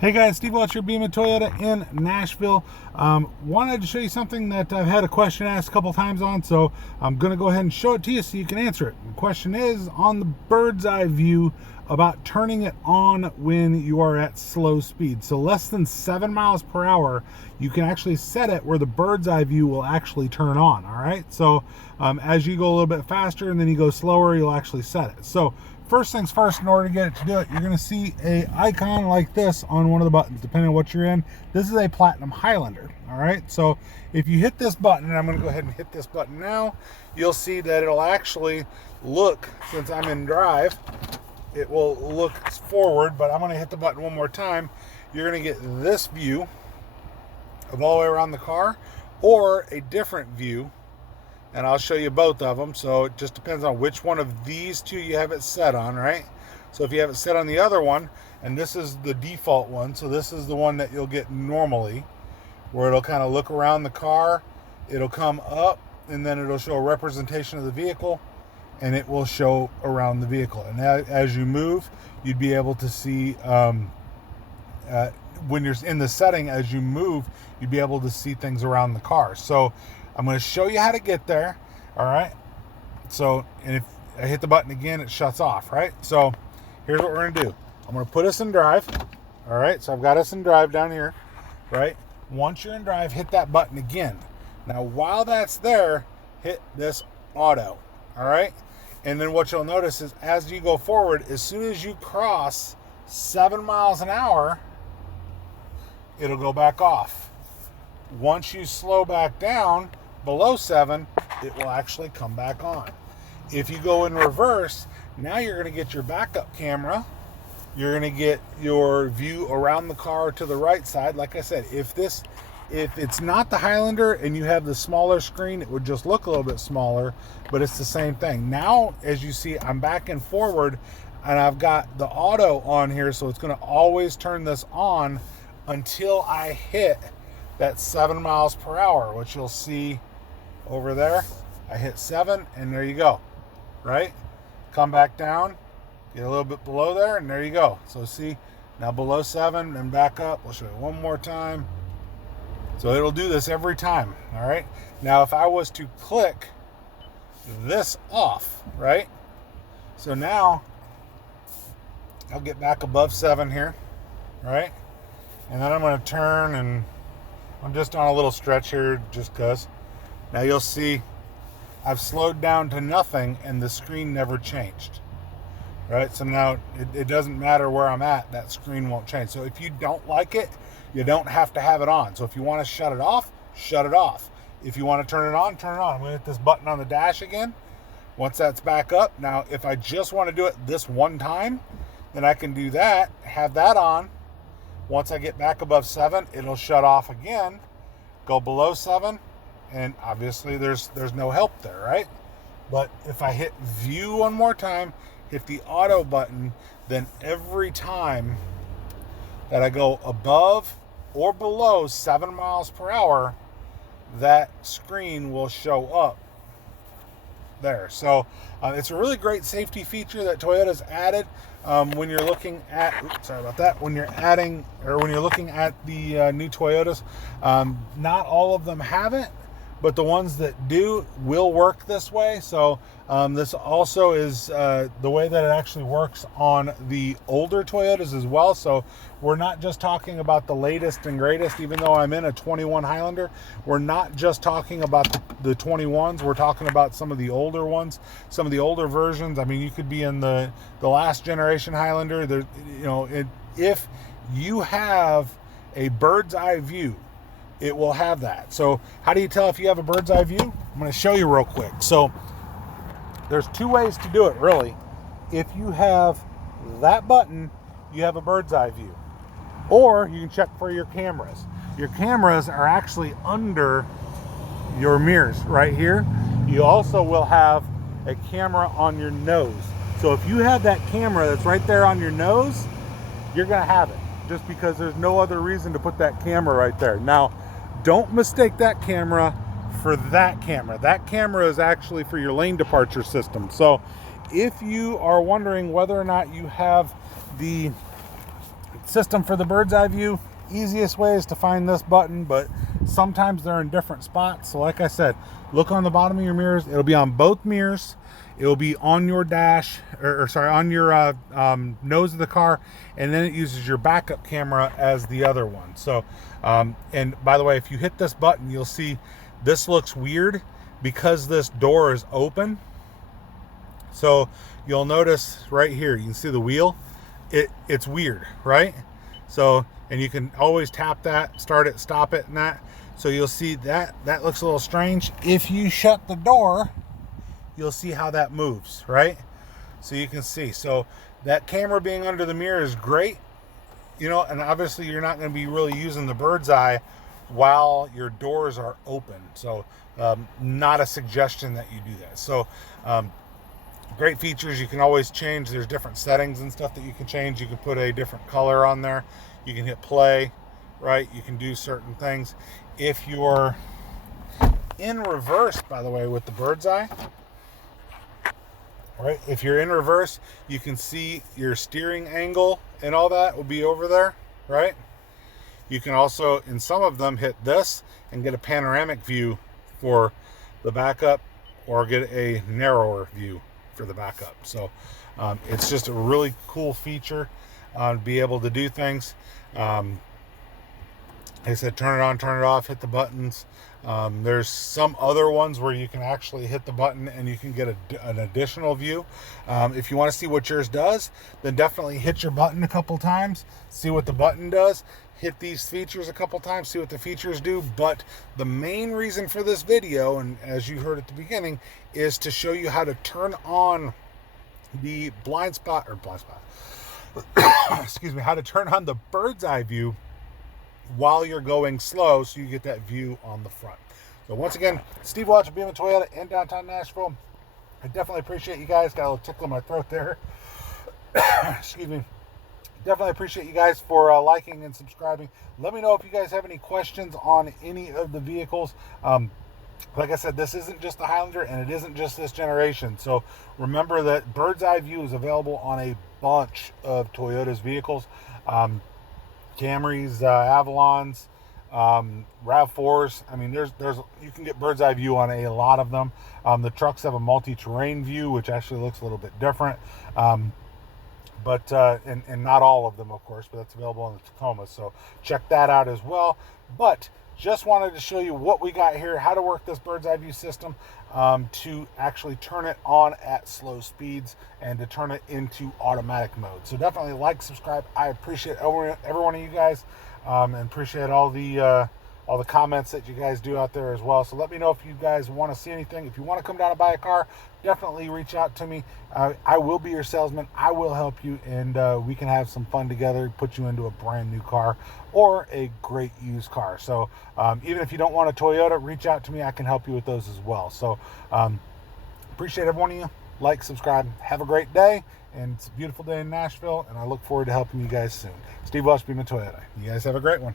Hey guys, Steve Watcher, Beaman Toyota in Nashville. Wanted to show you something that I've had a question asked a couple times on, so I'm going to go ahead and show it to you so you can answer it. The question is on the bird's eye view about turning it on when you are at slow speed. So less than 7 miles per hour, you can actually set it where the bird's eye view will actually turn on, all right? So as you go a little bit faster and then you go slower, you'll actually set it. So first things first, in order to get it to do it, you're going to see a icon like this on one of the buttons, depending on what you're in. This is a Platinum Highlander, all right? So if you hit this button, and I'm going to go ahead and hit this button now, you'll see that it'll actually look, since I'm in drive, it will look forward, but I'm going to hit the button one more time. You're going to get this view of all the way around the car, or a different view, and I'll show you both of them. So it just depends on which one of these two you have it set on, right? So if you have it set on the other one, and this is the default one, so this is the one that you'll get normally, where it'll kind of look around the car, it'll come up, and then it'll show a representation of the vehicle, and it will show around the vehicle. And as you move, you'd be able to see, when you're in the setting, as you move, you'd be able to see things around the car. So I'm going to show you how to get there, all right? So, and if I hit the button again, it shuts off, right? So here's what we're going to do. I'm going to put us in drive, all right? So I've got us in drive down here, right? Once you're in drive, hit that button again. Now, while that's there, hit this auto, all right? And then what you'll notice is as you go forward, as soon as you cross 7 miles an hour, it'll go back off. Once you slow back down below 7, it will actually come back on. If you go in reverse, now you're going to get your backup camera. You're going to get your view around the car to the right side. Like I said, if it's not the Highlander and you have the smaller screen, it would just look a little bit smaller, but it's the same thing. Now, as you see, I'm back and forward, and I've got the auto on here, so it's going to always turn this on until I hit that 7 miles per hour, which you'll see over there. I hit 7, and there you go, right? Come back down, get a little bit below there, and there you go. So see, now below 7 and back up. We'll show you one more time. So it'll do this every time, all right? Now, if I was to click this off, right? So now I'll get back above 7 here, right? And then I'm going to turn, and I'm just on a little stretch here just because. Now you'll see I've slowed down to nothing and the screen never changed, right? So now it doesn't matter where I'm at, that screen won't change. So if you don't like it, you don't have to have it on. So if you want to shut it off, shut it off. If you want to turn it on, turn it on. I'm going to hit this button on the dash again. Once that's back up, now if I just want to do it this one time, then I can do that, have that on. Once I get back above 7, it'll shut off again, go below 7, and obviously there's no help there, right? But if I hit view one more time, hit the auto button, then every time that I go above or below 7 miles per hour, that screen will show up there. So it's a really great safety feature that Toyota's added when you're looking at, when you're adding, or when you're looking at the new Toyotas. Not all of them have it, but the ones that do will work this way. So this also is the way that it actually works on the older Toyotas as well. So we're not just talking about the latest and greatest, even though I'm in a 21 Highlander. We're not just talking about the 21s. We're talking about some of the older ones, some of the older versions. I mean, you could be in the last generation Highlander. There, you know, if you have a bird's eye view, it will have that. So how do you tell if you have a bird's eye view? I'm going to show you real quick. So there's 2 ways to do it, really. If you have that button, you have a bird's eye view. Or you can check for your cameras. Your cameras are actually under your mirrors right here. You also will have a camera on your nose. So if you have that camera that's right there on your nose, you're going to have it, just because there's no other reason to put that camera right there. Now, don't mistake that camera for that camera. That camera is actually for your lane departure system. So if you are wondering whether or not you have the system for the bird's eye view, easiest way is to find this button, but sometimes they're in different spots. So like I said, look on the bottom of your mirrors. It'll be on both mirrors. It will be on your dash, or sorry, on your nose of the car, and then it uses your backup camera as the other one. So, and by the way, if you hit this button, you'll see this looks weird because this door is open. So you'll notice right here, you can see the wheel. It's weird, right? So, and you can always tap that, start it, stop it, and that. So you'll see that looks a little strange. If you shut the door, you'll see how that moves, right? So you can see. So that camera being under the mirror is great, you know, and obviously you're not going to be really using the bird's eye while your doors are open. So not a suggestion that you do that. So great features. You can always change. There's different settings and stuff that you can change. You can put a different color on there. You can hit play, right? You can do certain things. If you're in reverse, by the way, with the bird's eye, right? If you're in reverse, you can see your steering angle and all that will be over there, right? You can also, in some of them, hit this and get a panoramic view for the backup, or get a narrower view for the backup. So it's just a really cool feature to be able to do things. Like I said, turn it on, turn it off, hit the buttons. There's some other ones where you can actually hit the button and you can get an additional view. If you want to see what yours does, then definitely hit your button a couple times, see what the button does. Hit these features a couple times, see what the features do. But the main reason for this video, and as you heard at the beginning, is to show you how to turn on the blind spot, excuse me, how to turn on the bird's eye view while you're going slow, so you get that view on the front. So once again, Steve Welch of Beaman Toyota in downtown Nashville. I definitely appreciate you guys. Got a little tickle in my throat there. Excuse me. Definitely appreciate you guys for liking and subscribing. Let me know if you guys have any questions on any of the vehicles. Like I said, this isn't just the Highlander, and it isn't just this generation. So remember that bird's eye view is available on a bunch of Toyota's vehicles. Camrys, Avalons, RAV4s. I mean, there's you can get bird's eye view on a lot of them. The trucks have a multi-terrain view, which actually looks a little bit different. But not all of them, of course, but that's available on the Tacoma. So check that out as well. But just wanted to show you what we got here, how to work this bird's eye view system to actually turn it on at slow speeds and to turn it into automatic mode. So definitely like, subscribe. I appreciate every one of you guys, and appreciate all the comments that you guys do out there as well. So let me know if you guys want to see anything. If you want to come down and buy a car, definitely reach out to me. I will be your salesman. I will help you, and we can have some fun together, put you into a brand new car or a great used car. So even if you don't want a Toyota, reach out to me. I can help you with those as well. So appreciate every one of you. Like, subscribe. Have a great day. And it's a beautiful day in Nashville, and I look forward to helping you guys soon. Steve Welch, Beaman Toyota. You guys have a great one.